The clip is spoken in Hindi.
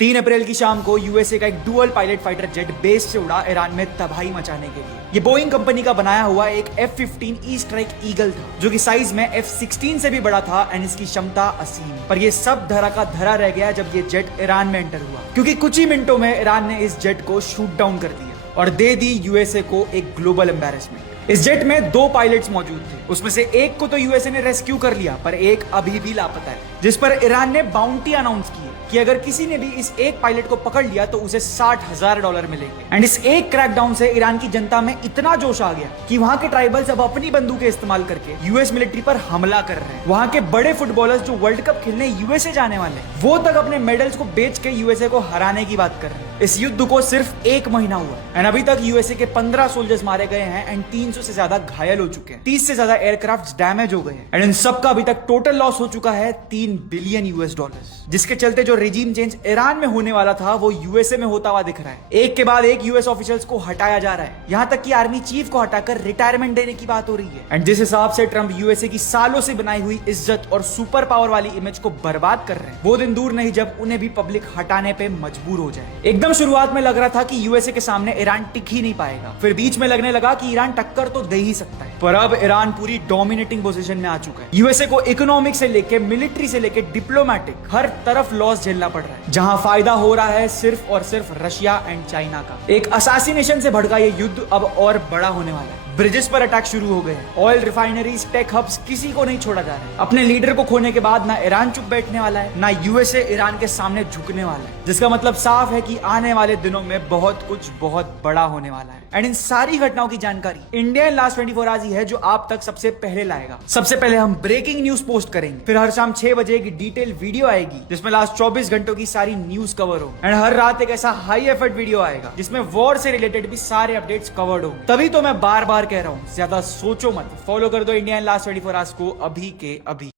3 अप्रैल की शाम को यूएसए का एक dual pilot fighter jet base से उड़ा ईरान में तबाही मचाने के लिए। ये बोइंग कंपनी का बनाया हुआ एक F-15 ई स्ट्राइक ईगल था, जो कि साइज में F-16 से भी बड़ा था एंड इसकी क्षमता असीम। पर ये सब धरा का धरा रह गया जब ये जेट ईरान में एंटर हुआ, क्योंकि कुछ ही मिनटों में ईरान ने इस जेट को शूट डाउन कर दिया और दे दी यूएसए को एक ग्लोबल एम्बैरेसमेंट। इस जेट में 2 पायलट्स मौजूद थे, उसमें से एक को तो यूएसए ने रेस्क्यू कर लिया, पर एक अभी भी लापता है, जिस पर ईरान ने बाउंटी अनाउंस की है कि अगर किसी ने भी इस एक पायलट को पकड़ लिया तो उसे $60,000 मिलेंगे। एंड इस एक क्रैकडाउन से ईरान की जनता में इतना जोश आ गया कि वहां के ट्राइबल्स अब अपनी बंदूकें इस्तेमाल करके यूएस मिलिट्री पर हमला कर रहे हैं। वहां के बड़े फुटबॉलर्स जो वर्ल्ड कप खेलने यूएसए जाने वाले हैं, वो तक अपने मेडल्स को बेच के यूएसए को हराने की बात कर रहे हैं। इस युद्ध को सिर्फ 1 महीना हुआ एंड अभी तक यूएसए के 15 सोल्जर्स मारे गए हैं एंड 300 से ज्यादा घायल हो चुके हैं। 30 से ज्यादा एयरक्राफ्ट डैमेज हो गए हैं एंड इन सबका अभी तक टोटल लॉस हो चुका है $3 बिलियन, जिसके चलते जो रेजिम चेंज ईरान में होने वाला था वो यूएसए में होता हुआ दिख रहा है। एक के बाद एक यूएस ऑफिशियल्स को हटाया जा रहा है, यहां तक कि आर्मी चीफ को हटाकर रिटायरमेंट देने की बात हो रही है। एंड जिस हिसाब से ट्रंप यूएसए की सालों से बनाई हुई इज्जत और सुपर पावर वाली इमेज को बर्बाद कर रहे हैं, वो दिन दूर नहीं जब उन्हें भी पब्लिक हटाने पे मजबूर हो जाए। एकदम शुरुआत में लग रहा था कि यूएसए के सामने ईरान टिक ही नहीं पाएगा, फिर बीच में लगने लगा कि ईरान टक्कर तो दे ही सकता है, पर अब ईरान पूरी डोमिनेटिंग पोजीशन में आ चुका है। यूएसए को इकोनॉमिक से लेके मिलिट्री से लेके डिप्लोमेटिक हर तरफ लॉस झेलना पड़ रहा है, जहां फायदा हो रहा है सिर्फ और सिर्फ रशिया एंड चाइना का। एक असासिनेशन से भड़का ये युद्ध अब और बड़ा होने वाला है। ब्रिजेस पर अटैक शुरू हो गए हैं, ऑयल रिफाइनरीज, टेक हब्स, किसी को नहीं छोड़ा जा रहा है। अपने लीडर को खोने के बाद ना ईरान चुप बैठने वाला है, ना यूएसए ईरान के सामने झुकने वाला है, जिसका मतलब साफ है कि आने वाले दिनों में बहुत कुछ बहुत बड़ा होने वाला है। एंड इन सारी घटनाओं की जानकारी इंडिया इन लास्ट 24 आवर्स ही है जो आप तक सबसे पहले लाएगा। सबसे पहले हम ब्रेकिंग न्यूज पोस्ट करेंगे, फिर हर शाम 6 बजे की डिटेल वीडियो आएगी जिसमें लास्ट 24 घंटों की सारी न्यूज कवर हो, एंड हर रात एक ऐसा हाई एफर्ट वीडियो आएगा जिसमें वॉर से रिलेटेड भी सारे अपडेट्स कवर्ड होंगे। तभी तो मैं बार बार कह रहा हूं, ज्यादा सोचो मत, फॉलो कर दो इंडिया इन लास्ट 24 आवर्स को अभी के अभी।